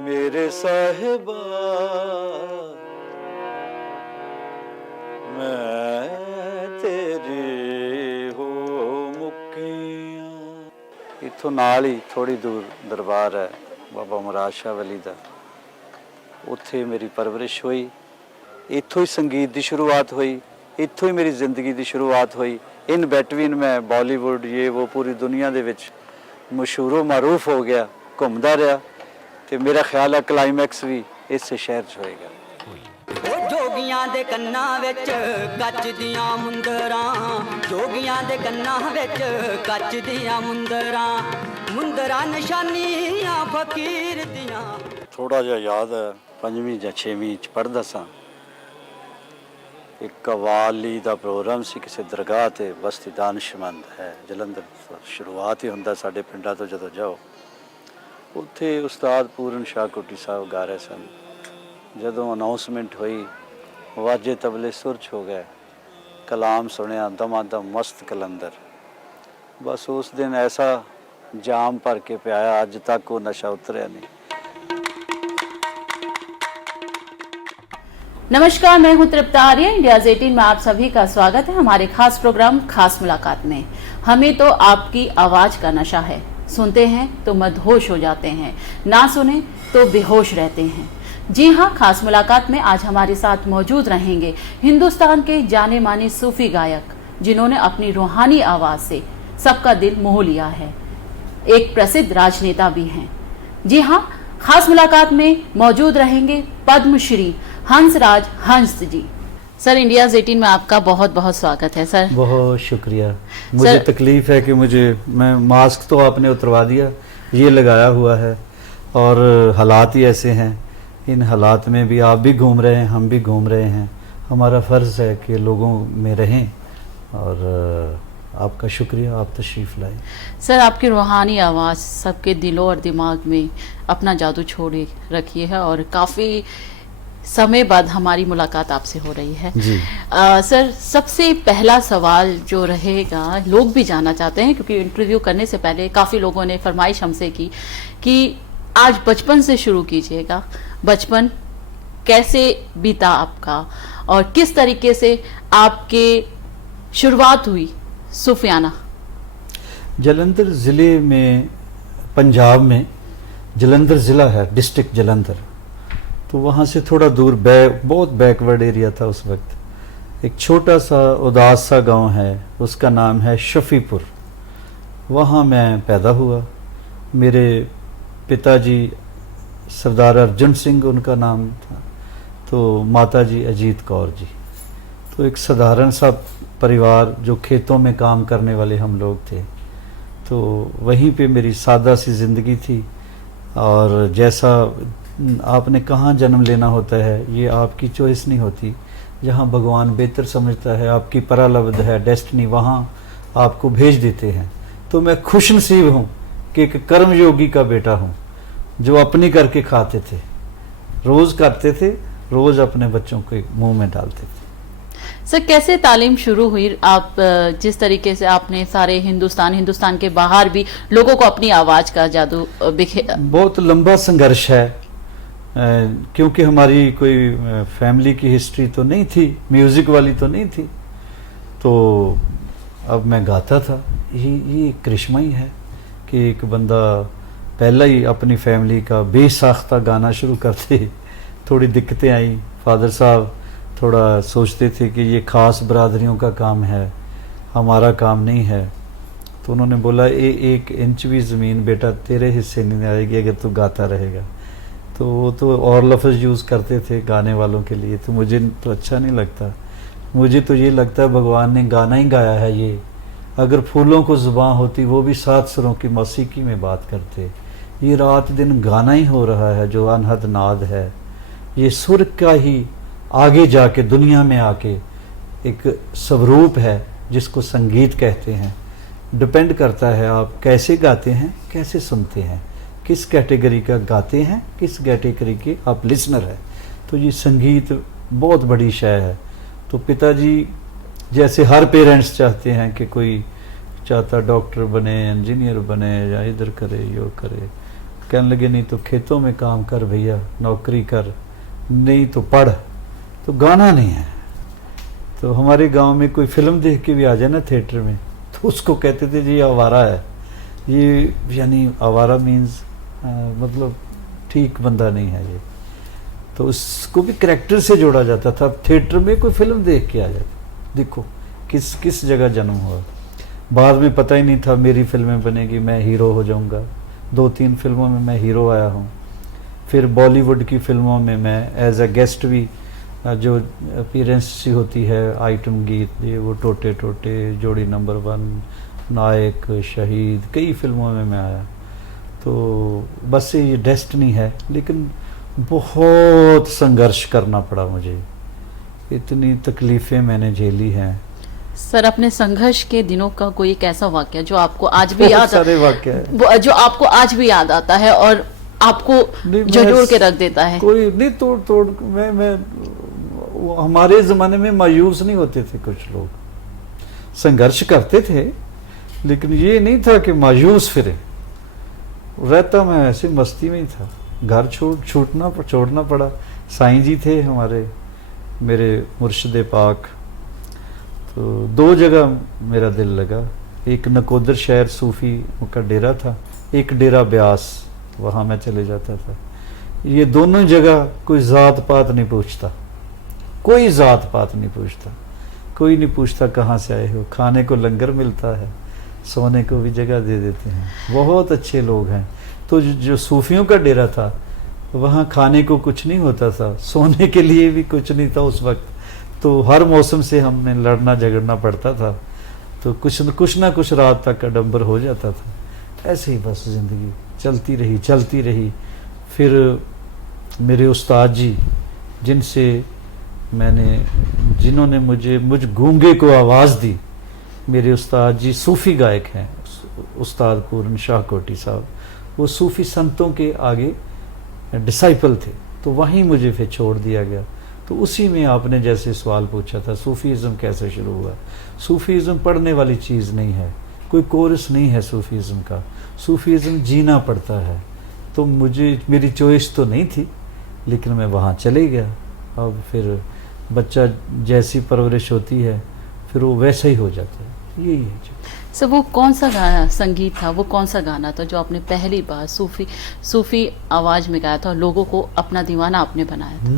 मेरे साहिबा मैं तेरी हो मुक्कियां। इत्थों नाल ही थोड़ी दूर दरबार है बाबा मुराद शाह वली दा, उत्थे मेरी परवरिश हुई, इत्थों ही संगीत की शुरुआत हुई, इत्थों ही मेरी जिंदगी की शुरुआत हुई। इन बैटवीन मैं बॉलीवुड ये वो पूरी दुनिया दे विच मशहूर मारूफ हो गया, घूमदा रहा, तो मेरा ख्याल है क्लाइमैक्स भी इस शहर च होएगा। जोगियां दे कन्ना विच कच दियां मुंदरां, जोगियां दे कन्ना विच कच दियां मुंदरां, मुंदरां निशानियां फकीर दियां। थोड़ा जिहा याद है, 5वीं या 6वीं च पढ़दा सां, एक कवाली का प्रोग्राम सी किसी दरगाह ते, बस्ती दानिशमंद है जलंधर, शुरुआत ही हुंदा साडे पिंडां तो जदों जाओ, उत्थे उस्ताद पूरन शाह कोटी साहब गा रहे सन। जदों अनाउंसमेंट हुई, वाजे तबले सुरच हो गए, कलाम सुनिया दमादम मस्त कलंदर। बस उस दिन ऐसा जाम भर के पियाया, अज तक वो नशा उतरिया नहीं। नमस्कार, मैं हूं तृप्ता आर्य। इंडियाज़ 18 में आप सभी का स्वागत है हमारे खास प्रोग्राम खास मुलाकात में। हमें तो आपकी आवाज का नशा है, सुनते हैं तो मदहोश हो जाते हैं, ना सुने तो बेहोश रहते हैं। जी हाँ, खास मुलाकात में आज हमारे साथ मौजूद रहेंगे हिंदुस्तान के जाने माने सूफी गायक, जिन्होंने अपनी रूहानी आवाज से सबका दिल मोह लिया है। एक प्रसिद्ध राजनेता भी हैं। जी हाँ, खास मुलाकात में मौजूद रहेंगे पद्मश्री हंसराज हंस जी। सर, इंडियाज़ 18 में आपका बहुत बहुत स्वागत है। सर बहुत शुक्रिया। मुझे तकलीफ है कि मैं मास्क तो आपने उतरवा दिया, ये लगाया हुआ है, और हालात ही ऐसे हैं। इन हालात में भी आप भी घूम रहे हैं, हम भी घूम रहे हैं। हमारा फ़र्ज़ है कि लोगों में रहें, और आपका शुक्रिया, आप तशरीफ़ लाए। सर, आपकी रूहानी आवाज़ सबके दिलों और दिमाग में अपना जादू छोड़े रखी है, और काफ़ी समय बाद हमारी मुलाकात आपसे हो रही है जी। सर, सबसे पहला सवाल जो रहेगा, लोग भी जानना चाहते हैं, क्योंकि इंटरव्यू करने से पहले काफ़ी लोगों ने फरमाइश हमसे की कि आज बचपन से शुरू कीजिएगा। बचपन कैसे बीता आपका, और किस तरीके से आपके शुरुआत हुई सूफियाना? जलंधर ज़िले में, पंजाब में जलंधर ज़िला है, डिस्ट्रिक्ट जलंधर, तो वहाँ से थोड़ा दूर बहुत बैकवर्ड एरिया था उस वक्त। एक छोटा सा उदास सा गांव है, उसका नाम है शफीपुर। वहाँ मैं पैदा हुआ। मेरे पिताजी सरदार अर्जुन सिंह उनका नाम था, तो माताजी अजीत कौर जी। तो एक साधारण सा परिवार, जो खेतों में काम करने वाले हम लोग थे। तो वहीं पे मेरी सादा सी ज़िंदगी थी, और जैसा आपने कहाँ जन्म लेना होता है ये आपकी चॉइस नहीं होती। जहाँ भगवान बेहतर समझता है, आपकी परालब्ध है, डेस्टिनी, वहाँ आपको भेज देते हैं। तो मैं खुशनसीब हूँ कि एक कर्मयोगी का बेटा हूँ, जो अपनी करके खाते थे, रोज़ करते थे, रोज़ अपने बच्चों के मुंह में डालते थे। सर, कैसे तालीम शुरू हुई? आप जिस तरीके से आपने सारे हिंदुस्तान के बाहर भी लोगों को अपनी आवाज़ का जादू बहुत लंबा संघर्ष है, क्योंकि हमारी कोई फैमिली की हिस्ट्री तो नहीं थी, म्यूज़िक वाली तो नहीं थी। तो अब मैं गाता था। ये करिश्मा ही है कि एक बंदा पहला ही अपनी फैमिली का बेसाख्ता गाना शुरू करते। थोड़ी दिक्कतें आई, फादर साहब थोड़ा सोचते थे कि ये ख़ास बरादरियों का काम है, हमारा काम नहीं है। तो उन्होंने बोला, एक इंच भी ज़मीन बेटा तेरे हिस्से नहीं आएगी अगर तू गाता रहेगा। तो वो तो और लफ्ज़ यूज़ करते थे गाने वालों के लिए, तो मुझे तो अच्छा नहीं लगता। मुझे तो ये लगता है भगवान ने गाना ही गाया है ये। अगर फूलों को ज़ुबान होती, वो भी 7 सुरों की मौसीकी में बात करते। ये रात दिन गाना ही हो रहा है जो अनहद नाद है। ये सुर का ही आगे जाके दुनिया में आके एक स्वरूप है जिसको संगीत कहते हैं। डिपेंड करता है आप कैसे गाते हैं, कैसे सुनते हैं, किस कैटेगरी का गाते हैं, किस कैटेगरी के आप लिसनर हैं। तो ये संगीत बहुत बड़ी शय है। तो पिताजी जैसे हर पेरेंट्स चाहते हैं कि कोई चाहता डॉक्टर बने, इंजीनियर बने, या इधर करे यो करे, कहने लगे नहीं तो खेतों में काम कर भैया, नौकरी कर, नहीं तो पढ़, तो गाना नहीं है। तो हमारे गांव में कोई फिल्म देख के भी आ जाए ना थिएटर में, तो उसको कहते थे जी आवारा है ये, यानी आवारा मीन्स मतलब ठीक बंदा नहीं है ये। तो उसको भी करैक्टर से जोड़ा जाता था। थिएटर में कोई फिल्म देख के आ जाती, देखो किस किस जगह जन्म हुआ। बाद में पता ही नहीं था मेरी फिल्में बनेगी, मैं हीरो हो जाऊंगा। 2-3 फिल्मों में मैं हीरो आया हूँ। फिर बॉलीवुड की फिल्मों में मैं एज अ गेस्ट भी, जो अपीयरेंस सी होती है, आइटम गीत, ये वो टोटे टोटे, जोड़ी नंबर 1, नायक, शहीद, कई फिल्मों में मैं आया। तो बस ये डेस्टिनी है, लेकिन बहुत संघर्ष करना पड़ा मुझे, इतनी तकलीफ़ें मैंने झेली हैं। सर, अपने संघर्ष के दिनों का कोई एक ऐसा वाक्य जो आपको आज भी याद, सारे वाक्य है जो आपको आज भी याद आता है और आपको जोड़ के रख देता है? कोई नहीं, तोड़ मैं हमारे ज़माने में मायूस नहीं होते थे कुछ लोग, संघर्ष करते थे, लेकिन ये नहीं था कि मायूस फिरे। रहता मैं ऐसे मस्ती में ही था। घर छोड़ना पड़ा। साईं जी थे हमारे, मेरे मुर्शिद पाक। तो 2 जगह मेरा दिल लगा, एक नकोदर शहर सूफ़ी का डेरा था, एक डेरा ब्यास, वहाँ मैं चले जाता था। ये दोनों जगह कोई ज़ात पात नहीं पूछता, कोई ज़ात पात नहीं पूछता, कोई नहीं पूछता कहाँ से आए हो। खाने को लंगर मिलता है, सोने को भी जगह दे देते हैं, बहुत अच्छे लोग हैं। तो जो सूफियों का डेरा था, वहाँ खाने को कुछ नहीं होता था, सोने के लिए भी कुछ नहीं था उस वक्त। तो हर मौसम से हमें लड़ना झगड़ना पड़ता था। तो कुछ ना कुछ रात तक आडंबर हो जाता था। ऐसे ही बस ज़िंदगी चलती रही। फिर मेरे उस्ताद जी, जिन्होंने मुझ गूंगे को आवाज़ दी, मेरे उस्ताद जी सूफ़ी गायक हैं, उस्ताद पूरन शाह कोटी साहब। वो सूफ़ी संतों के आगे डिसाइपल थे। तो वहीं मुझे फिर छोड़ दिया गया। तो उसी में आपने जैसे सवाल पूछा था, सूफ़ीज़म कैसे शुरू हुआ। सूफ़ीज़म पढ़ने वाली चीज़ नहीं है, कोई कोर्स नहीं है सूफ़ीज़म का। सूफ़ीज़म जीना पड़ता है। तो मेरी चॉइस तो नहीं थी, लेकिन मैं वहाँ चले गया। अब फिर बच्चा जैसी परवरिश होती है, फिर वो वैसा ही हो जाता है। यही है जो। सर, वो कौन सा गाना संगीत था, वो कौन सा गाना था जो आपने पहली बार सूफी आवाज में गाया था और लोगों को अपना दीवाना आपने बनाया था?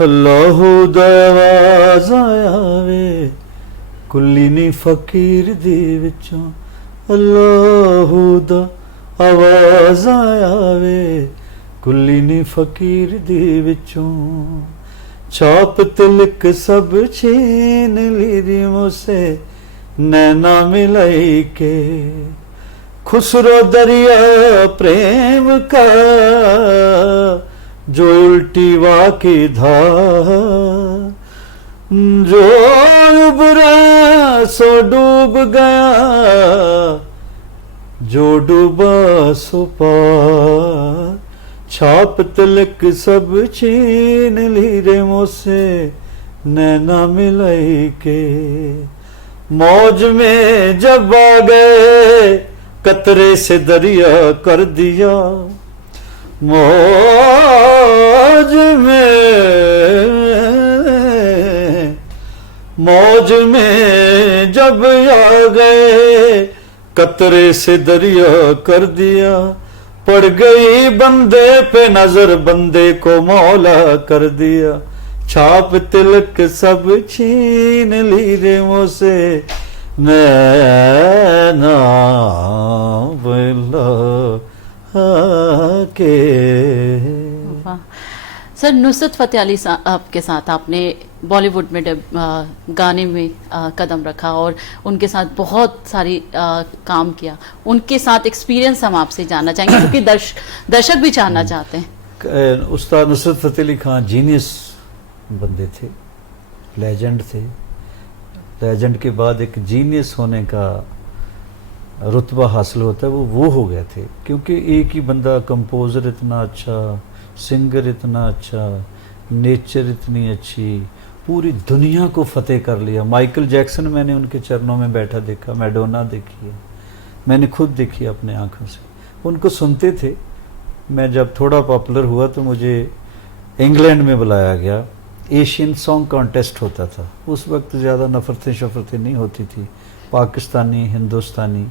अल्लाहु दा आवाज़ आया वे कुल्ली नी फकीर दे विचों, अल्लाहु दा आवाज़ आया वे कुल्ली नी फकीर दे विचों, छाप तिलक सब छीन ली मुझसे नैना मिलाई के, खुसरो दरिया प्रेम का जो उल्टी वा की धार, जो उबरा सो डूब गया, जो डूबा सो पार, छाप तिलक सब छीन ली रे मुझसे नैना मिलाई के, मौज में जब आ गए कतरे से दरिया कर दिया, मौज में जब आ गए कतरे से दरिया कर दिया, पड़ गई बंदे पे नजर बंदे को मौला कर दिया, छाप तिलक सब छीन ली रे मुझसे नैना मिला के। सर, नुसरत फतेह अली साहब के साथ आपने बॉलीवुड में गाने में कदम रखा और उनके साथ बहुत सारी काम किया। उनके साथ एक्सपीरियंस हम आपसे जानना चाहेंगे, क्योंकि दर्शक भी जानना चाहते हैं। उस्ताद नुसरत फतेह अली खान जीनियस बंदे थे, लेजेंड थे। लेजेंड के बाद एक जीनियस होने का रुतबा हासिल होता है वो हो गए थे, क्योंकि एक ही बंदा कंपोज़र इतना अच्छा, सिंगर इतना अच्छा, नेचर इतनी अच्छी, पूरी दुनिया को फतेह कर लिया। माइकल जैक्सन मैंने उनके चरणों में बैठा देखा, मैडोना देखी है, मैंने खुद देखी अपने आँखों से, उनको सुनते थे। मैं जब थोड़ा पॉपुलर हुआ तो मुझे इंग्लैंड में बुलाया गया, एशियन सॉन्ग कॉन्टेस्ट होता था। उस वक्त ज़्यादा नफरतें शफरतें नहीं होती थी, पाकिस्तानी हिंदुस्तानी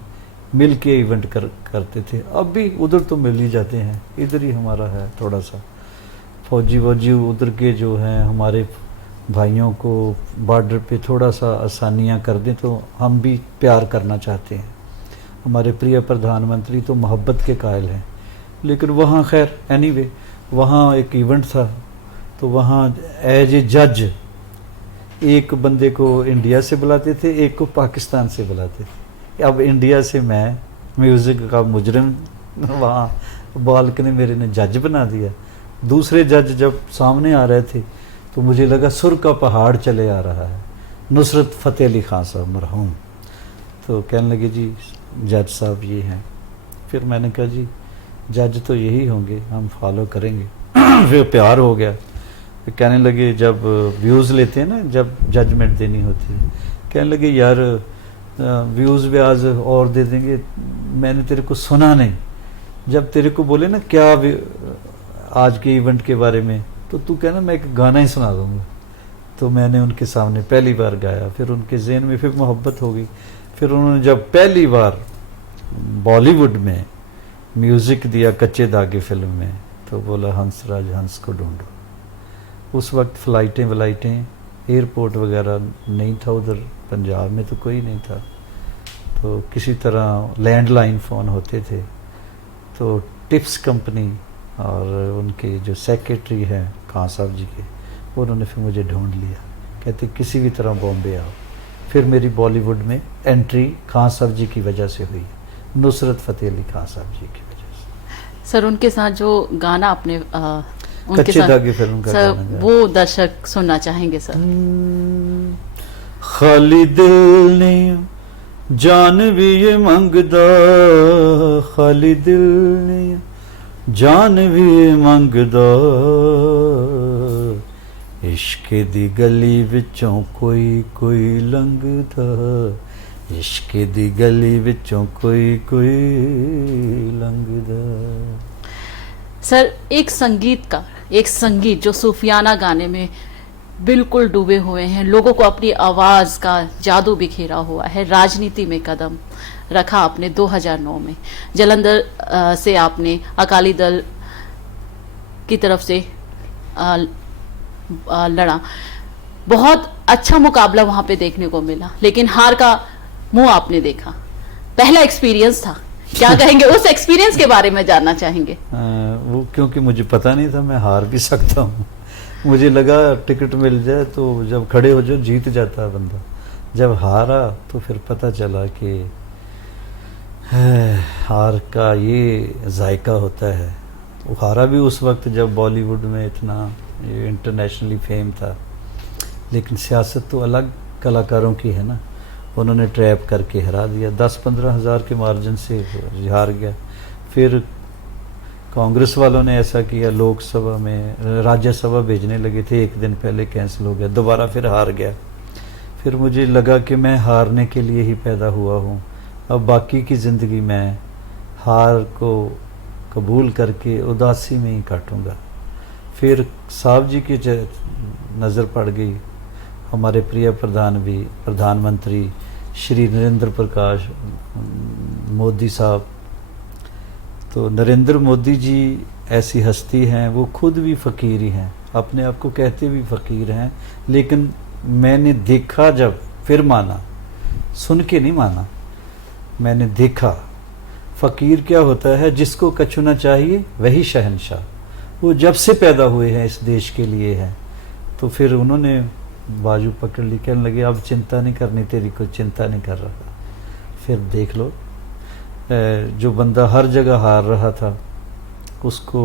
मिल के इवेंट करते थे। अब भी उधर तो मिल ही जाते हैं, इधर ही हमारा है थोड़ा सा। फौजी वौजी उधर के जो हैं हमारे भाइयों को बॉर्डर पे थोड़ा सा आसानियाँ कर दें तो हम भी प्यार करना चाहते हैं। हमारे प्रिय प्रधानमंत्री तो मोहब्बत के कायल हैं, लेकिन वहाँ खैर एनीवे वहाँ एक इवेंट था, तो वहाँ एज ए जज एक बंदे को इंडिया से बुलाते थे, एक को पाकिस्तान से बुलाते थे। अब इंडिया से मैं म्यूज़िक का मुजरिम, वहाँ बाल्क ने मेरे ने जज बना दिया। दूसरे जज जब सामने आ रहे थे तो मुझे लगा सुर का पहाड़ चले आ रहा है, नुसरत फ़तेह अली खान साहब मरहूम। तो कहने लगे जी जज साहब ये हैं। फिर मैंने कहा जी जज तो यही होंगे, हम फॉलो करेंगे। फिर प्यार हो गया। फिर कहने लगे जब व्यूज़ लेते हैं ना, जब जजमेंट देनी होती है, कहने लगे यार व्यूज़ भी आज और दे देंगे, मैंने तेरे को सुना नहीं। जब तेरे को बोले ना क्या आज के इवेंट के बारे में, तो तू कहना मैं एक गाना ही सुना दूंगा। तो मैंने उनके सामने पहली बार गाया, फिर उनके ज़हन में फिर मोहब्बत हो गई। फिर उन्होंने जब पहली बार बॉलीवुड में म्यूज़िक दिया कच्चे धागे फिल्म में, तो बोला हंसराज हंस को ढूंढो। उस वक्त फ़्लाइटें एयरपोर्ट वगैरह नहीं था उधर, पंजाब में तो कोई नहीं था, तो किसी तरह लैंडलाइन फ़ोन होते थे। तो टिप्स कंपनी और उनके जो सेक्रेटरी हैं खान साहब जी के, उन्होंने फिर मुझे ढूंढ लिया, कहते किसी भी तरह बॉम्बे आओ। फिर मेरी बॉलीवुड में एंट्री खान साहब जी की वजह से हुई, नुसरत फ़तेह अली खान साहब जी की वजह से। सर उनके साथ जो गाना आपने उनके कच्चे साथ धागे फिल्म का सर गाना वो दर्शक सुनना चाहेंगे सर। खाली दिल ने जान भी ये मंगदा, खाली दिल ने जान भी मंगदा, इश्क दी गली विचों कोई कोई लंघदा, इश्क दी गली विचों कोई कोई लंघदा। सर एक संगीतकार, एक संगीत जो सूफियाना गाने में बिल्कुल डूबे हुए हैं, लोगों को अपनी आवाज़ का जादू बिखेरा हुआ है, राजनीति में कदम रखा आपने 2009 में, जलंधर से आपने अकाली दल की तरफ से लड़ा। बहुत अच्छा मुकाबला वहाँ पे देखने को मिला, लेकिन हार का मुंह आपने देखा। पहला एक्सपीरियंस था, क्या कहेंगे उस एक्सपीरियंस के बारे में जानना चाहेंगे। वो क्योंकि मुझे पता नहीं था मैं हार भी सकता हूँ। मुझे लगा टिकट मिल जाए तो जब खड़े हो जाओ जीत जाता है बंदा। जब हारा तो फिर पता चला कि हार का ये जायका होता है। वो हारा भी उस वक्त जब बॉलीवुड में इतना इंटरनेशनली फेम था, लेकिन सियासत तो अलग कलाकारों की है ना, उन्होंने ट्रैप करके हरा दिया। 10-15 हज़ार के मार्जिन से हार गया। फिर कांग्रेस वालों ने ऐसा किया, लोकसभा में राज्यसभा भेजने लगे थे, एक दिन पहले कैंसिल हो गया, दोबारा फिर हार गया। फिर मुझे लगा कि मैं हारने के लिए ही पैदा हुआ हूँ, अब बाकी की ज़िंदगी मैं हार को कबूल करके उदासी में ही काटूँगा। फिर साहब जी की नज़र पड़ गई, हमारे प्रिय प्रधानमंत्री श्री नरेंद्र प्रकाश मोदी साहब। तो नरेंद्र मोदी जी ऐसी हस्ती हैं, वो खुद भी फ़कीर ही हैं, अपने आप को कहते भी फ़कीर हैं, लेकिन मैंने देखा जब फिर माना, सुन के नहीं माना, मैंने देखा फ़कीर क्या होता है, जिसको कछुना चाहिए वही शहंशाह। वो जब से पैदा हुए हैं इस देश के लिए हैं। तो फिर उन्होंने बाजू पकड़ ली, कहने लगे अब चिंता नहीं करनी तेरी, कोई चिंता नहीं कर रहा। फिर देख लो, जो बंदा हर जगह हार रहा था उसको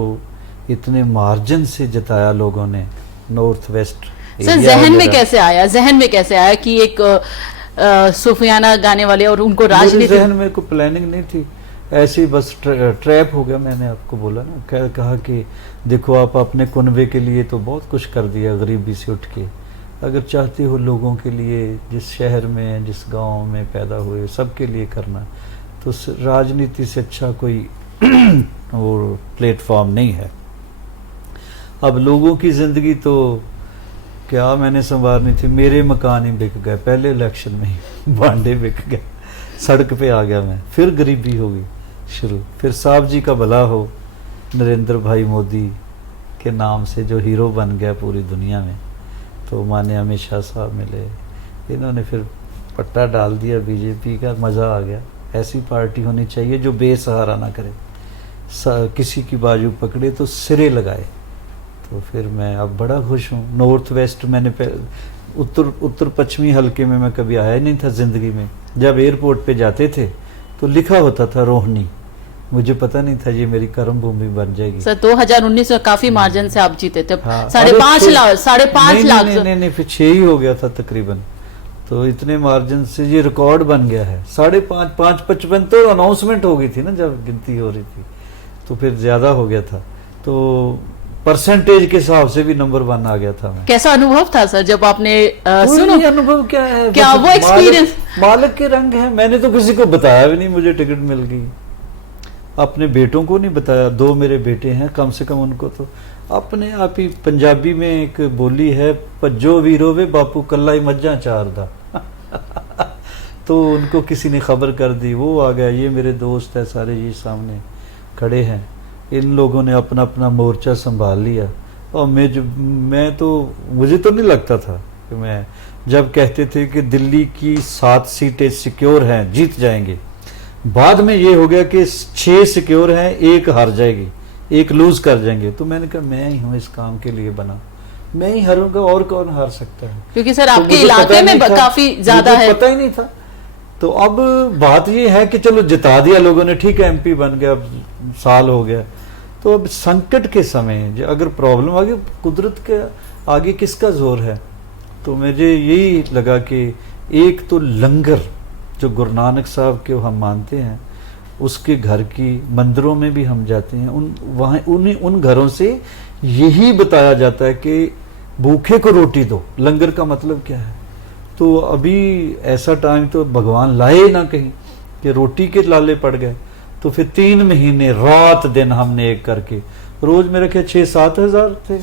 इतने मार्जिन से जिताया लोगों ने। नॉर्थ वेस्ट सर जहन में कैसे आया कि एक सूफियाना गाने वाले और उनको मेरे राजनीति। जहन में कोई प्लानिंग नहीं थी, ऐसे ही बस ट्रैप हो गया। मैंने आपको बोला ना, कहा कि देखो आप अपने कुनबे के लिए तो बहुत कुछ कर दिया गरीबी से उठ के, अगर चाहते हो लोगों के लिए, जिस शहर में जिस गांव में पैदा हुए सबके लिए करना, तो राजनीति से अच्छा कोई वो प्लेटफॉर्म नहीं है। अब लोगों की ज़िंदगी तो क्या मैंने संवारनी थी, मेरे मकान ही बिक गए पहले इलेक्शन में ही, बांडे बिक गए, सड़क पे आ गया मैं, फिर गरीबी हो गई शुरू। फिर साहब जी का भला हो, नरेंद्र भाई मोदी के नाम से जो हीरो बन गया पूरी दुनिया में, तो माननीय अमित शाह साहब मिले, इन्होंने फिर पट्टा डाल दिया बीजेपी का, मज़ा आ गया। ऐसी पार्टी होनी चाहिए जो बेसहारा ना करे, किसी की बाजू पकड़े तो सिरे लगाए। तो फिर मैं अब बड़ा खुश हूँ। नॉर्थ वेस्ट मैंने उत्तर पश्चिमी हल्के में मैं कभी आया ही नहीं था ज़िंदगी में। जब एयरपोर्ट पे जाते थे तो लिखा होता था रोहिणी, मुझे पता नहीं था ये मेरी कर्म भूमि बन जाएगी। सर 2019 में काफी मार्जिन से आप जीते थे, हाँ, 5.5 लाख, 5.5 लाख। नहीं, फिर 6 ही हो गया था तकरीबन। तो इतने मार्जिन से ये रिकॉर्ड बन गया है। 5.5, 5.55 तो अनाउंसमेंट हो गई थी ना जब गिनती हो रही थी, तो फिर ज्यादा हो गया था। तो परसेंटेज के हिसाब से भी नंबर 1 आ गया था मैं। कैसा अनुभव था सर जब आपने सुनो, अनुभव क्या है, क्या वो एक्सपीरियंस मालिक के रंग है। मैंने तो किसी को बताया भी नहीं, मुझे टिकट मिल गई। अपने बेटों को नहीं बताया, 2 मेरे बेटे हैं, कम से कम उनको तो अपने आप ही। पंजाबी में एक बोली है, भज्जो वीरो वे बापू कल्ला ही मज्जा चार दा। तो उनको किसी ने खबर कर दी, वो आ गया। ये मेरे दोस्त है सारे, ये सामने खड़े हैं। इन लोगों ने अपना अपना मोर्चा संभाल लिया। और मैं तो मुझे तो नहीं लगता था कि मैं, जब कहते थे कि दिल्ली की 7 सीटें सिक्योर हैं, जीत जाएंगे, बाद में ये हो गया कि 6 सिक्योर हैं, 1 हार जाएगी, 1 लूज कर जाएंगे। तो मैंने कहा मैं ही हूँ इस काम के लिए बना, मैं ही हारूंगा, और कौन हार सकता है। क्योंकि सर तो आपके इलाके में काफी ज्यादा है, पता ही नहीं था। तो अब बात ये है कि चलो जिता दिया लोगों ने, ठीक है, एमपी बन गया, अब साल हो गया। तो अब संकट के समय अगर प्रॉब्लम आ गई, कुदरत के आगे किसका जोर है। तो मुझे यही लगा कि एक तो लंगर जो गुरु नानक साहब के हम मानते हैं, उसके घर की, मंदिरों में भी हम जाते हैं, उन घरों से यही बताया जाता है कि भूखे को रोटी दो। लंगर का मतलब क्या है। तो अभी ऐसा टाइम तो भगवान लाए ना कहीं कि रोटी के लाले पड़ गए। तो फिर 3 महीने रात दिन हमने एक करके, रोज मेरे ख्याल 6-7 हजार थे,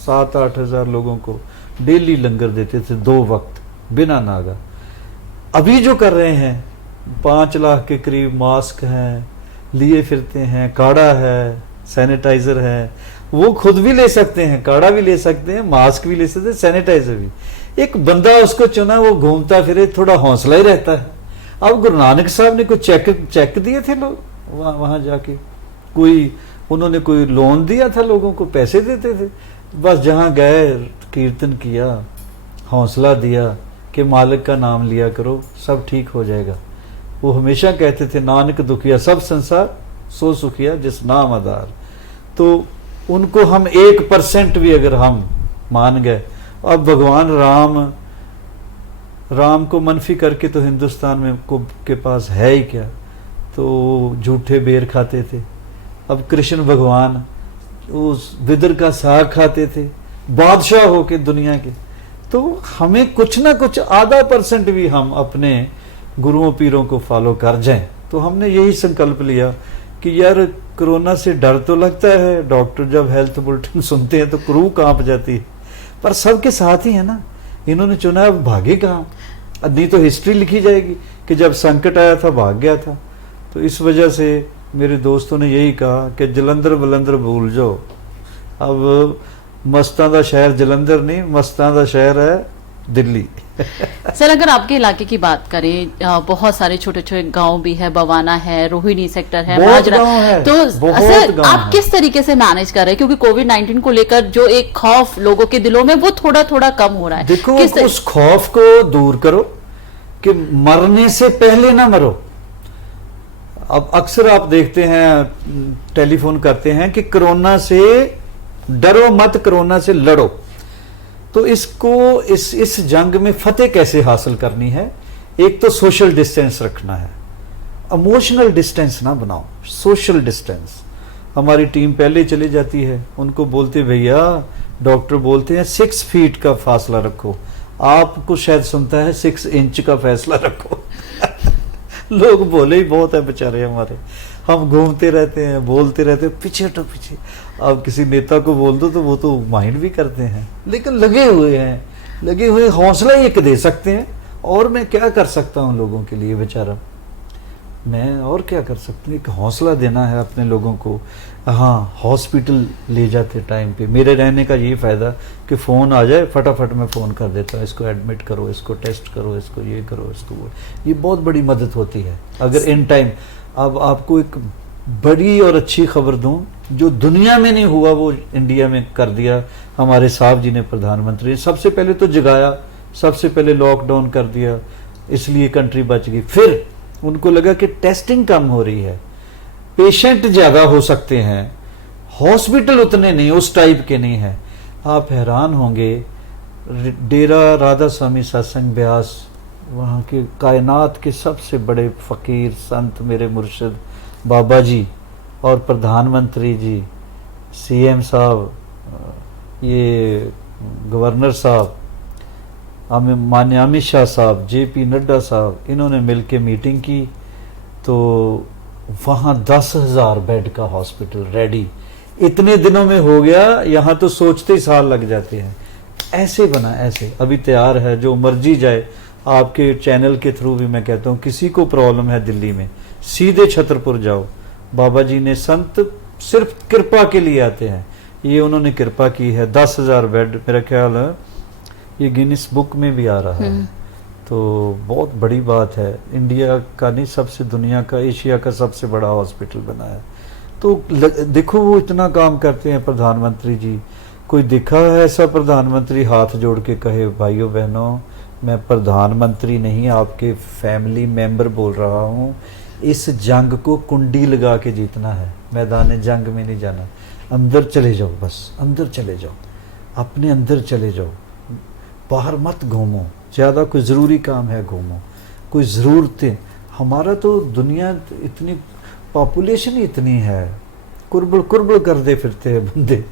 7-8 हजार लोगों को डेली लंगर देते थे, 2 वक्त बिना नागा। अभी जो कर रहे हैं, 5 लाख के करीब मास्क हैं, लिए फिरते हैं, काढ़ा है, सैनिटाइजर है, वो खुद भी ले सकते हैं, काढ़ा भी ले सकते हैं, मास्क भी ले सकते हैं, सैनिटाइजर भी। एक बंदा उसको चुना, वो घूमता फिरे, थोड़ा हौसला ही रहता है। अब गुरु नानक साहब ने कुछ चेक दिए थे लोग वहां जाके, उन्होंने कोई लोन दिया था, लोगों को पैसे देते थे, बस जहां गए कीर्तन किया, हौसला दिया कि मालिक का नाम लिया करो, सब ठीक हो जाएगा। वो हमेशा कहते थे, नानक दुखिया सब संसार, सो सुखिया जिस नाम आधार। तो उनको हम 1% भी अगर हम मान गए, अब भगवान राम को मनफी करके तो हिंदुस्तान में के पास है ही क्या। तो झूठे बेर खाते थे। अब कृष्ण भगवान उस विदर का साग खाते थे, बादशाह होके दुनिया के। तो हमें कुछ ना कुछ % भी हम अपने गुरुओं पीरों को फॉलो कर जाएं। तो हमने यही संकल्प लिया कि यार कोरोना से डर तो लगता है, डॉक्टर जब हेल्थ बुलेटिन सुनते हैं तो रूह कांप जाती है, पर सबके साथ ही है ना। इन्होंने चुना, अब भागे कहाँ, नहीं तो हिस्ट्री लिखी जाएगी कि जब संकट आया था भाग गया था। तो इस वजह से मेरे दोस्तों ने यही कहा कि जलंधर बलंदर भूल जाओ, अब मस्तां दा शहर जलंधर नहीं, मस्तां दा शहर है दिल्ली। सर अगर आपके इलाके की बात करें, बहुत सारे छोटे छोटे गांव भी है, बवाना है, रोहिणी सेक्टर है, माजरा है, तो सर आप किस तरीके से मैनेज कर रहे हैं, क्योंकि कोविड-19 को लेकर जो एक खौफ लोगों के दिलों में वो थोड़ा थोड़ा कम हो रहा है। देखो उस खौफ को दूर करो कि मरने से पहले ना मरो। अब अक्सर आप देखते हैं, टेलीफोन करते हैं कि कोरोना से डरो मत, कोरोना से लड़ो। तो इसको इस जंग में फतेह कैसे हासिल करनी है, एक तो सोशल डिस्टेंस रखना है, इमोशनल डिस्टेंस ना बनाओ, सोशल डिस्टेंस। हमारी टीम पहले चली जाती है, उनको बोलते भैया डॉक्टर बोलते हैं 6 फीट का फासला रखो, आपको शायद सुनता है 6 इंच का फैसला रखो। लोग बोले ही बहुत है बेचारे हमारे, हम घूमते रहते हैं, बोलते रहते हैं, पीछे हटो पीछे। अब किसी नेता को बोल दो तो वो तो माइंड भी करते हैं, लेकिन लगे हुए हैं, लगे हुए हौसला ही एक दे सकते हैं। और मैं क्या कर सकता हूँ लोगों के लिए बेचारा, मैं और क्या कर सकता हूँ, एक हौसला देना है अपने लोगों को। हाँ, हॉस्पिटल ले जाते टाइम पे मेरे रहने का यही फ़ायदा कि फ़ोन आ जाए फटाफट मैं फ़ोन कर देता हूँ, इसको एडमिट करो, इसको टेस्ट करो, इसको ये करो, इसको वो। ये बहुत बड़ी मदद होती है अगर इन टाइम। अब आपको एक बड़ी और अच्छी खबर दूं, जो दुनिया में नहीं हुआ वो इंडिया में कर दिया हमारे साहब जी ने, प्रधानमंत्री। सबसे पहले तो जगाया, सबसे पहले लॉकडाउन कर दिया, इसलिए कंट्री बच गई। फिर उनको लगा कि टेस्टिंग कम हो रही है, पेशेंट ज्यादा हो सकते हैं, हॉस्पिटल उतने नहीं, उस टाइप के नहीं है। आप हैरान होंगे, डेरा राधा स्वामी सत्संग ब्यास, वहाँ के कायनात के सबसे बड़े फकीर संत मेरे मुर्शिद बाबा जी और प्रधानमंत्री जी, सीएम साहब, ये गवर्नर साहब, माननीय अमित शाह साहब, जेपी नड्डा साहब, इन्होंने मिलके मीटिंग की तो वहाँ 10,000 बेड का हॉस्पिटल रेडी इतने दिनों में हो गया। यहाँ तो सोचते ही साल लग जाते हैं। ऐसे बना, ऐसे अभी तैयार है, जो मर्जी जाए। आपके चैनल के थ्रू भी मैं कहता हूँ, किसी को प्रॉब्लम है दिल्ली में, सीधे छतरपुर जाओ। बाबा जी ने संत सिर्फ कृपा के लिए आते हैं, ये उन्होंने कृपा की है। 10,000 बेड, मेरा ख्याल है ये गिनीज बुक में भी आ रहा है, तो बहुत बड़ी बात है। इंडिया का नहीं, सबसे दुनिया का, एशिया का सबसे बड़ा हॉस्पिटल बना है। तो देखो वो इतना काम करते हैं प्रधानमंत्री जी। कोई दिखा है ऐसा प्रधानमंत्री हाथ जोड़ के कहे भाइयों बहनों मैं प्रधानमंत्री नहीं, आपके फैमिली मेंबर बोल रहा हूँ, इस जंग को कुंडी लगा के जीतना है, मैदान जंग में नहीं जाना। अंदर चले जाओ, बस अंदर चले जाओ, अपने अंदर चले जाओ, बाहर मत घूमो, ज़्यादा कोई ज़रूरी काम है घूमो, कोई ज़रूरतें। हमारा तो दुनिया इतनी, पॉपुलेशन ही इतनी है, कुर्बल कुर्बल कर दे फिरते हैं बंदे।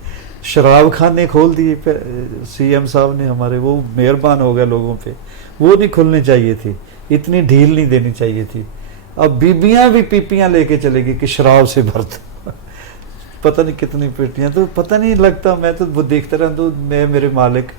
शराब खाने खोल दिए सीएम साहब ने हमारे, वो मेहरबान हो गया लोगों पे, वो नहीं खुलने चाहिए थी, इतनी ढील नहीं देनी चाहिए थी। अब बीबियां भी पीपियां लेके चलेगी कि शराब से भरता पता नहीं कितनी पेटियां, तो पता नहीं लगता। मैं तो वो देखता रहता हूँ, मैं मेरे मालिक,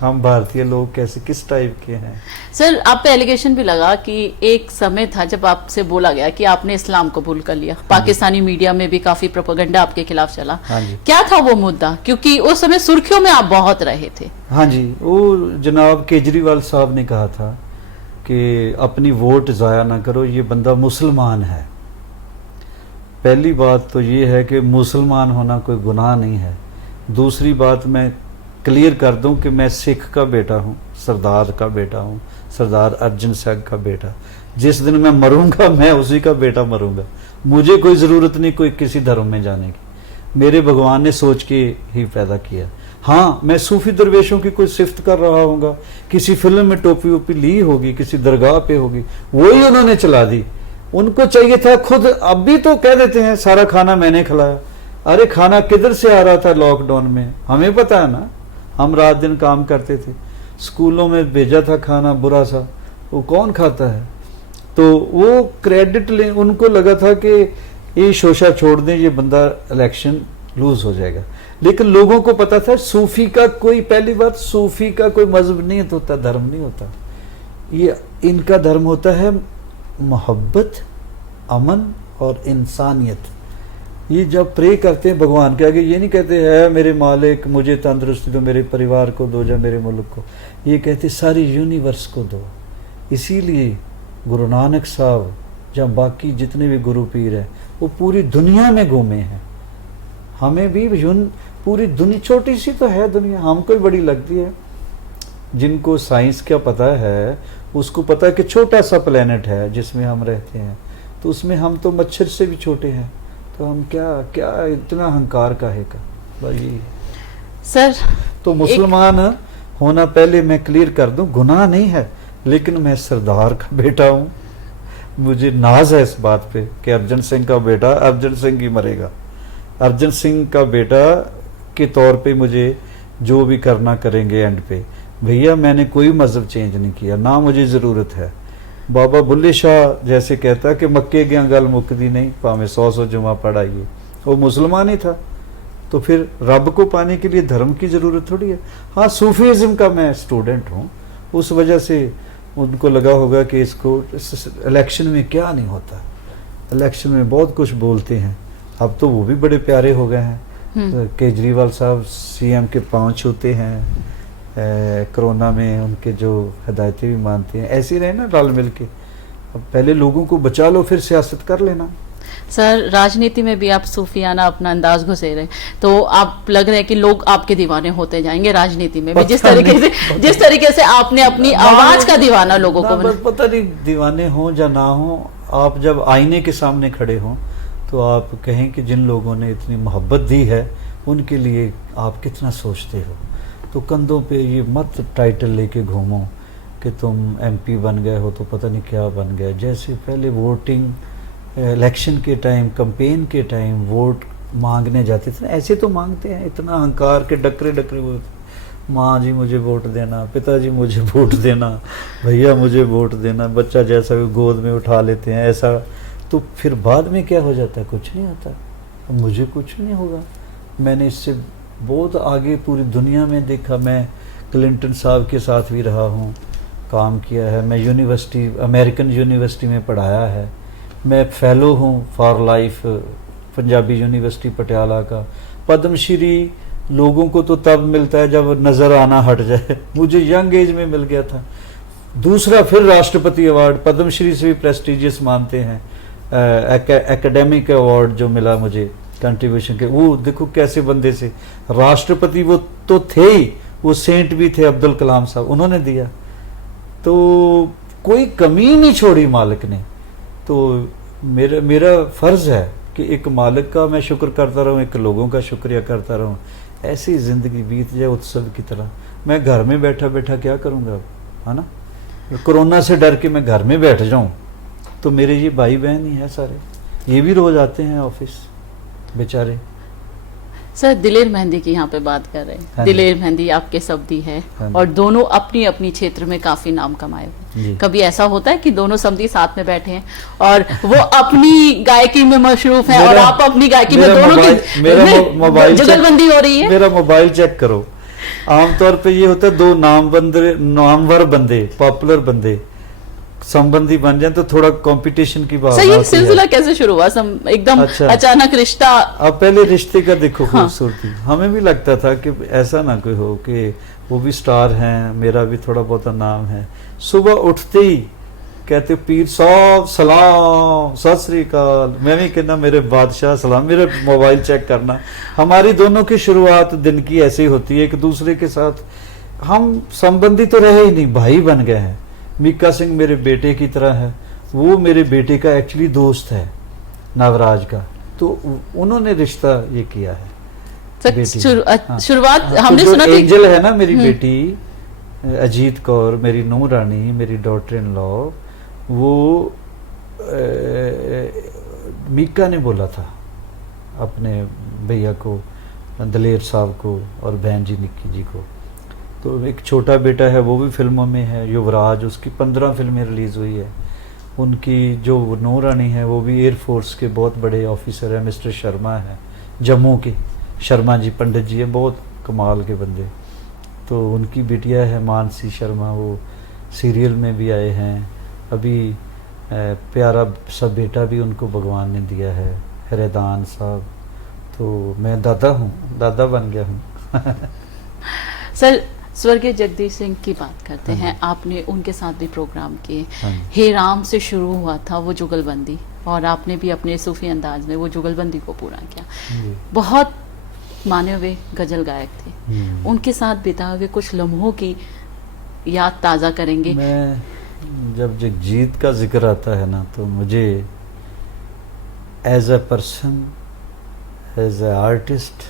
हम भारतीय लोग कैसे किस टाइप के हैं। सर, आप पे एलिगेशन भी लगा कि एक समय था जब आपसे बोला गया कि आपने इस्लाम कबूल कर लिया। पाकिस्तानी मीडिया में भी काफी प्रोपेगेंडा आपके खिलाफ चला। हाँ जी। क्या था वो मुद्दा, क्योंकि उस समय सुर्खियों में आप बहुत रहे थे। हाँ जी, वो जनाब केजरीवाल साहब ने कहा था कि अपनी वोट जाया ना करो, ये बंदा मुसलमान है। पहली बात तो ये है कि मुसलमान होना कोई गुनाह नहीं है। दूसरी बात मैं क्लियर कर दूं कि मैं सिख का बेटा हूं, सरदार का बेटा हूं, सरदार अर्जन सिंह का बेटा। जिस दिन मैं मरूंगा मैं उसी का बेटा मरूंगा। मुझे कोई ज़रूरत नहीं कोई किसी धर्म में जाने की, मेरे भगवान ने सोच के ही पैदा किया। हाँ, मैं सूफी दरवेशों की कोई सिफ्त कर रहा होगा, किसी फिल्म में टोपी वोपी ली होगी, किसी दरगाह पे होगी, वही उन्होंने चला दी। उनको चाहिए था खुद, अब भी तो कह देते हैं सारा खाना मैंने खिलाया। अरे खाना किधर से आ रहा था लॉकडाउन में, हमें पता है ना, हम रात दिन काम करते थे, स्कूलों में भेजा था खाना बुरा सा, वो कौन खाता है। तो वो क्रेडिट ले, उनको लगा था कि ये शोशा छोड़ दें, ये बंदा इलेक्शन लूज हो जाएगा। लेकिन लोगों को पता था सूफी का कोई, पहली बात सूफी का कोई मजहब नहीं होता, धर्म नहीं होता। ये इनका धर्म होता है मोहब्बत, अमन और इंसानियत। ये जब प्रे करते हैं भगवान के आगे, ये नहीं कहते है मेरे मालिक मुझे तंदुरुस्ती दो, मेरे परिवार को दो, या मेरे मुल्क को, ये कहते सारी यूनिवर्स को दो। इसीलिए गुरु नानक साहब जब बाकी जितने भी गुरु पीर हैं वो पूरी दुनिया में घूमे हैं। हमें भी पूरी दुनिया, छोटी सी तो है दुनिया, हमको ही बड़ी लगती है। जिनको साइंस का पता है उसको पता है कि छोटा सा प्लेनेट है जिसमें हम रहते हैं, तो उसमें हम तो मच्छर से भी छोटे हैं, तो हम क्या क्या इतना अहंकार काहे का। भाई सर, तो मुसलमान होना, पहले मैं क्लियर कर दूं, गुनाह नहीं है, लेकिन मैं सरदार का बेटा हूँ। मुझे नाज है इस बात पे कि अर्जन सिंह का बेटा अर्जन सिंह ही मरेगा। अर्जन सिंह का बेटा के तौर पे मुझे जो भी करना करेंगे एंड पे। भैया मैंने कोई मजहब चेंज नहीं किया, ना मुझे ज़रूरत है। बाबा बुल्ले शाह जैसे कहता कि मक्के गया गल मुकदी नहीं, भावें 100 जुमा पढ़ाइए। वो मुसलमान ही था, तो फिर रब को पाने के लिए धर्म की ज़रूरत थोड़ी है। हाँ, सूफीज़म का मैं स्टूडेंट हूँ, उस वजह से उनको लगा होगा कि इसको इलेक्शन में क्या नहीं होता, इलेक्शन में बहुत कुछ बोलते हैं। अब तो वो भी बड़े प्यारे हो गए हैं। तो केजरीवाल साहब सीएम के पांव छूते हैं, कोरोना में उनके जो हिदायतें भी मानते हैं। ऐसे ही रहे ना रल मिल के। अब पहले लोगों को बचा लो, फिर सियासत कर लेना। सर, राजनीति में भी आप सूफियाना अपना अंदाज घुसे रहे, तो आप लग रहे हैं कि लोग आपके दीवाने होते जाएंगे राजनीति में भी, जिस तरीके से आपने अपनी आवाज का दीवाना लोगों को बना। पता नहीं दीवाने हों या ना हों, आप जब आईने के सामने खड़े हों तो आप कहें कि जिन लोगों ने इतनी मोहब्बत दी है उनके लिए आप कितना सोचते हो। तो कंधों पे ये मत टाइटल लेके घूमो कि तुम एमपी बन गए हो तो पता नहीं क्या बन गए। जैसे पहले वोटिंग इलेक्शन के टाइम, कैंपेन के टाइम वोट मांगने जाते थे, ऐसे तो मांगते हैं, इतना अहंकार के डकरे डकरे वो, माँ जी मुझे वोट देना, पिताजी मुझे वोट देना, भैया मुझे वोट देना, बच्चा जैसा भी गोद में उठा लेते हैं ऐसा। तो फिर बाद में क्या हो जाता है, कुछ नहीं होता। मुझे कुछ नहीं होगा, मैंने इससे बहुत आगे पूरी दुनिया में देखा। मैं क्लिंटन साहब के साथ भी रहा हूँ, काम किया है। मैं यूनिवर्सिटी, अमेरिकन यूनिवर्सिटी में पढ़ाया है। मैं फेलो हूँ for life Punjabi university Patiala का। पद्मश्री लोगों को तो तब मिलता है जब नज़र आना हट जाए, मुझे यंग एज में मिल गया था। दूसरा फिर राष्ट्रपति अवार्ड, पद्मश्री से भी प्रेस्टिजियस मानते हैं, एकेडमिक अवार्ड जो मिला मुझे कंट्रीब्यूशन के। वो देखो कैसे बंदे से राष्ट्रपति वो तो थे ही, वो सेंट भी थे, अब्दुल कलाम साहब, उन्होंने दिया। तो कोई कमी नहीं छोड़ी मालिक ने। तो मेरा फर्ज है कि एक मालिक का मैं शुक्र करता रहूं, एक लोगों का शुक्रिया करता रहूं। ऐसी जिंदगी बीत जाए उत्सव की तरह। मैं घर में बैठा बैठा क्या करूंगा, है ना। कोरोना से डर के मैं घर में बैठ जाऊं तो मेरे ये भाई बहन ही हैं सारे, ये भी रोज आते हैं ऑफिस बेचारे। सर, दिलेर मेहंदी की यहाँ पे बात कर रहे हैं। हाँ, दिलेर मेहंदी आपके सब्दी है, हाँ, और दोनों अपनी अपनी क्षेत्र में काफी नाम कमाए हुए। कभी ऐसा होता है कि दोनों सब्दी साथ में बैठे हैं और वो अपनी गायकी में मशरूफ हैं और आप अपनी गायकी में, दोनों की जुगलबंदी हो रही है? मेरा मोबाइल चेक करो। आमतौर पे ये होता है दो नामवर बंदे, पॉपुलर बंदे संबंधी बन जाए तो थोड़ा कंपटीशन की बात। सही, सिलसिला कैसे शुरू हुआ? एकदम अच्छा, अचानक रिश्ता। अब पहले रिश्ते का देखो खूबसूरती। हमें भी लगता था कि ऐसा ना कोई हो कि वो भी स्टार हैं, मेरा भी थोड़ा बहुत नाम है। सुबह उठते ही कहते पीर साहब सलाम, सत श्री अकाल। मैं भी कहना मेरे बादशाह सलाम, मेरा मोबाइल चेक करना। हमारी दोनों की शुरुआत दिन की ऐसे ही होती है, एक दूसरे के साथ हम संबंधी तो रहे ही नहीं, भाई बन गए हैं। मीका सिंह मेरे बेटे की तरह है, वो मेरे बेटे का एक्चुअली दोस्त है नवराज का, तो उन्होंने रिश्ता ये किया है। शुरुआत हमने सुना थी। एंजल है ना मेरी बेटी अजीत कौर, मेरी नूह रानी, मेरी डॉटर इन लॉ, वो मीका ने बोला था अपने भैया को, दलेर साहब को और बहन जी निक्की जी को। तो एक छोटा बेटा है, वो भी फिल्मों में है, युवराज, उसकी 15 फिल्में रिलीज़ हुई है। उनकी जो नूह रानी है वो भी एयरफोर्स के बहुत बड़े ऑफिसर है, मिस्टर शर्मा है जम्मू के, शर्मा जी पंडित जी है, बहुत कमाल के बंदे। तो उनकी बिटिया है मानसी शर्मा, वो सीरियल में भी आए हैं। अभी प्यारा सा बेटा भी उनको भगवान ने दिया है, हरेदान साहब। तो मैं दादा हूँ, दादा बन गया हूँ। सर, स्वर्गीय जगदीश सिंह की बात करते हैं, आपने उनके साथ भी प्रोग्राम किए। हे राम से शुरू हुआ था वो जुगलबंदी, और आपने भी अपने सूफी अंदाज में वो जुगलबंदी को पूरा किया। बहुत माने हुए गजल गायक थे, उनके साथ बिताए हुए कुछ लम्हों की याद ताज़ा करेंगे। मैं जब जगजीत का जिक्र आता है ना, तो मुझे as a person, as a artist,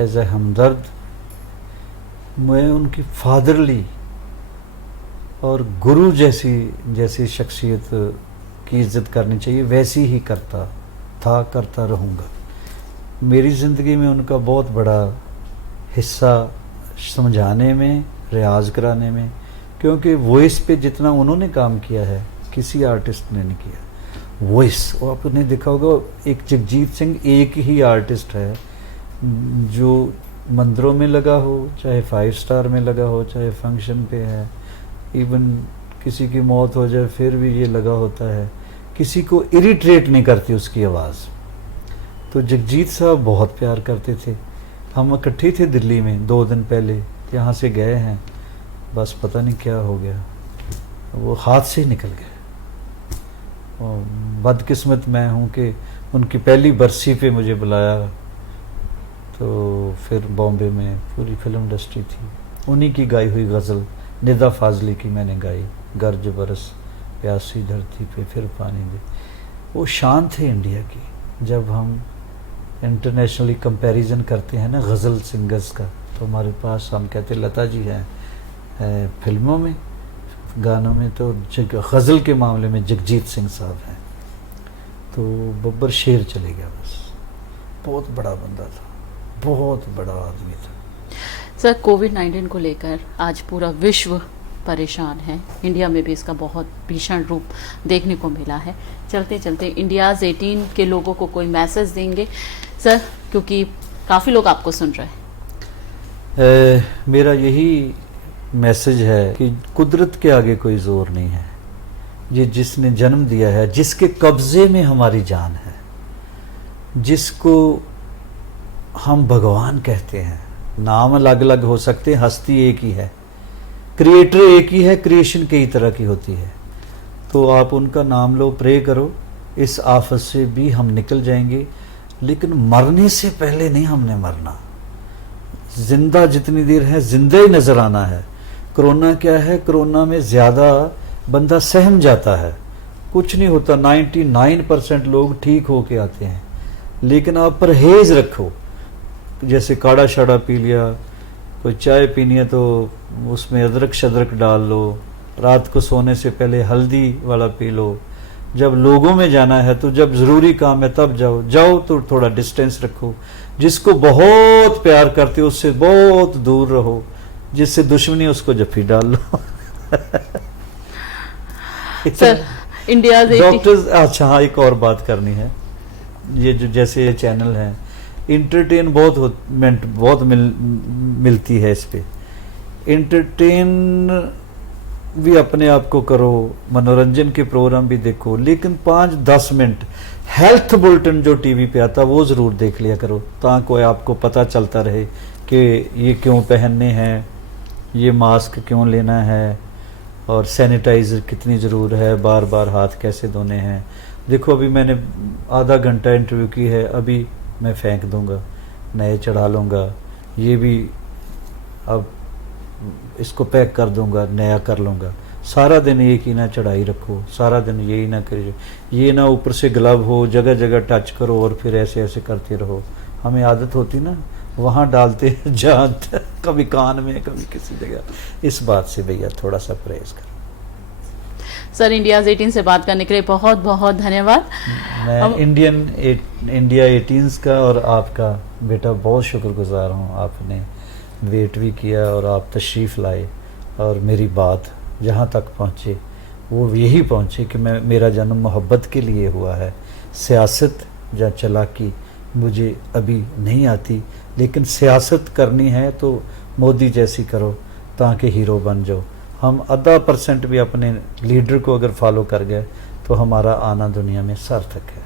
as a हमदर्द, मैं उनकी फादरली और गुरु जैसी शख्सियत की इज्जत करनी चाहिए, वैसी ही करता रहूँगा। मेरी ज़िंदगी में उनका बहुत बड़ा हिस्सा समझाने में, रियाज कराने में, क्योंकि वॉइस पे जितना उन्होंने काम किया है किसी आर्टिस्ट ने नहीं किया। वॉइस, वो आपने देखा होगा, एक जगजीत सिंह एक ही आर्टिस्ट है जो मंदिरों में लगा हो, चाहे 5 स्टार में लगा हो, चाहे फंक्शन पे है, इवन किसी की मौत हो जाए फिर भी ये लगा होता है, किसी को इरिटेट नहीं करती उसकी आवाज़। तो जगजीत साहब बहुत प्यार करते थे। हम इकट्ठे थे दिल्ली में 2 दिन पहले, यहाँ से गए हैं, बस पता नहीं क्या हो गया, वो हाथ से निकल गए। और बदकिस्मत मैं हूँ कि उनकी पहली बरसी पे मुझे बुलाया, तो फिर बॉम्बे में पूरी फिल्म इंडस्ट्री थी, उन्हीं की गाई हुई गज़ल निदा फाजली की मैंने गाई, गर्ज बरस प्यासी धरती पे फिर पानी दे। वो शान थे इंडिया की। जब हम इंटरनेशनली कंपैरिजन करते हैं ना गज़ल सिंगर्स का, तो हमारे पास हम कहते लता जी हैं फिल्मों में, गानों में तो गज़ल के मामले में जगजीत सिंह साहब हैं। तो बब्बर शेर चले गया, बस बहुत बड़ा बंदा था, बहुत बड़ा आदमी था। सर, कोविड-19 को लेकर आज पूरा विश्व परेशान है, इंडिया में भी इसका बहुत भीषण रूप देखने को मिला है। चलते चलते इंडियाज़ 18 के लोगों को कोई मैसेज देंगे सर, क्योंकि काफ़ी लोग आपको सुन रहे हैं। मेरा यही मैसेज है कि कुदरत के आगे कोई ज़ोर नहीं है। ये जिसने जन्म दिया है, जिसके कब्ज़े में हमारी जान है, जिसको हम भगवान कहते हैं, नाम अलग अलग हो सकते हैं, हस्ती एक ही है, क्रिएटर एक ही है, क्रिएशन कई तरह की होती है। तो आप उनका नाम लो, प्रे करो, इस आफत से भी हम निकल जाएंगे। लेकिन मरने से पहले नहीं हमने मरना। जिंदा जितनी देर है जिंदा ही नजर आना है। कोरोना क्या है, कोरोना में ज़्यादा बंदा सहम जाता है, कुछ नहीं होता, 99% लोग ठीक होके आते हैं। लेकिन आप परहेज रखो, जैसे काढ़ा शाड़ा पी लिया, कोई चाय पीनी है तो उसमें अदरक शदरक डाल लो, रात को सोने से पहले हल्दी वाला पी लो। जब लोगों में जाना है तो जब ज़रूरी काम है तब जाओ तो थोड़ा डिस्टेंस रखो। जिसको बहुत प्यार करते हो उससे बहुत दूर रहो, जिससे दुश्मनी उसको जफ्फी डाल लो। सर, इंडिया डॉक्टर्स, अच्छा हाँ, एक और बात करनी है। ये जो जैसे ये चैनल है, इंटरटेनमेंट बहुत मिलती है इस पे। एंटरटेन भी अपने आप को करो, मनोरंजन के प्रोग्राम भी देखो, लेकिन 5-10 मिनट हेल्थ बुलेटिन जो टीवी पे आता वो ज़रूर देख लिया करो, ताकि आपको पता चलता रहे कि ये क्यों पहनने हैं, ये मास्क क्यों लेना है, और सैनिटाइज़र कितनी ज़रूर है, बार बार हाथ कैसे धोने हैं। देखो अभी मैंने आधा घंटा इंटरव्यू की है, अभी मैं फेंक दूंगा, नए चढ़ा लूँगा, ये भी अब इसको पैक कर दूंगा, नया कर लूँगा। सारा दिन एक ही ना चढ़ाई रखो, सारा दिन यही ना करिए, ये ना ऊपर से ग्लव हो, जगह जगह टच करो और फिर ऐसे ऐसे करते रहो। हमें आदत होती ना, वहाँ डालते जहाँ कभी कान में, कभी किसी जगह। इस बात से भैया थोड़ा सा परहेज करो। सर, इंडियाज़ 18 से बात करने के लिए बहुत बहुत धन्यवाद। मैं इंडिया 18 का और आपका बेटा बहुत शुक्रगुजार हूँ। आपने वेट भी किया और आप तशरीफ़ लाए, और मेरी बात जहाँ तक पहुँचे वो यही पहुँचे कि मेरा जन्म मोहब्बत के लिए हुआ है। सियासत या चालाकी मुझे अभी नहीं आती, लेकिन सियासत करनी है तो मोदी जैसी करो, ताकि हीरो बन जाओ। हम 0.5% भी अपने लीडर को अगर फॉलो कर गए तो हमारा आना दुनिया में सार्थक है।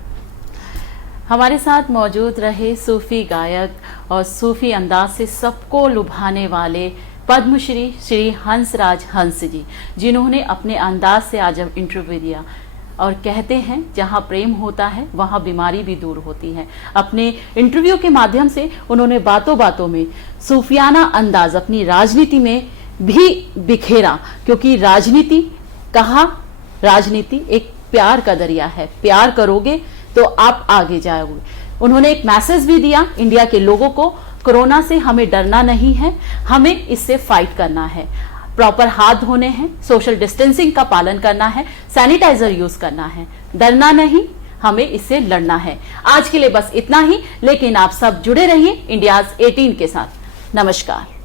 हमारे साथ मौजूद रहे सूफी गायक और सूफी अंदाज से सबको लुभाने वाले पद्मश्री श्री हंसराज हंस जी, जिन्होंने अपने अंदाज से आज इंटरव्यू दिया। और कहते हैं जहां प्रेम होता है वहां बीमारी भी दूर होती है। अपने इंटरव्यू के माध्यम से उन्होंने बातों बातों में सूफियाना अंदाज अपनी राजनीति में भी बिखेरा, क्योंकि राजनीति एक प्यार का दरिया है, प्यार करोगे तो आप आगे जाओगे। उन्होंने एक मैसेज भी दिया इंडिया के लोगों को, कोरोना से हमें डरना नहीं है, हमें इससे फाइट करना है। प्रॉपर हाथ धोने हैं, सोशल डिस्टेंसिंग का पालन करना है, सैनिटाइजर यूज करना है, डरना नहीं, हमें इससे लड़ना है। आज के लिए बस इतना ही, लेकिन आप सब जुड़े रहिए इंडियाज 18 के साथ। नमस्कार।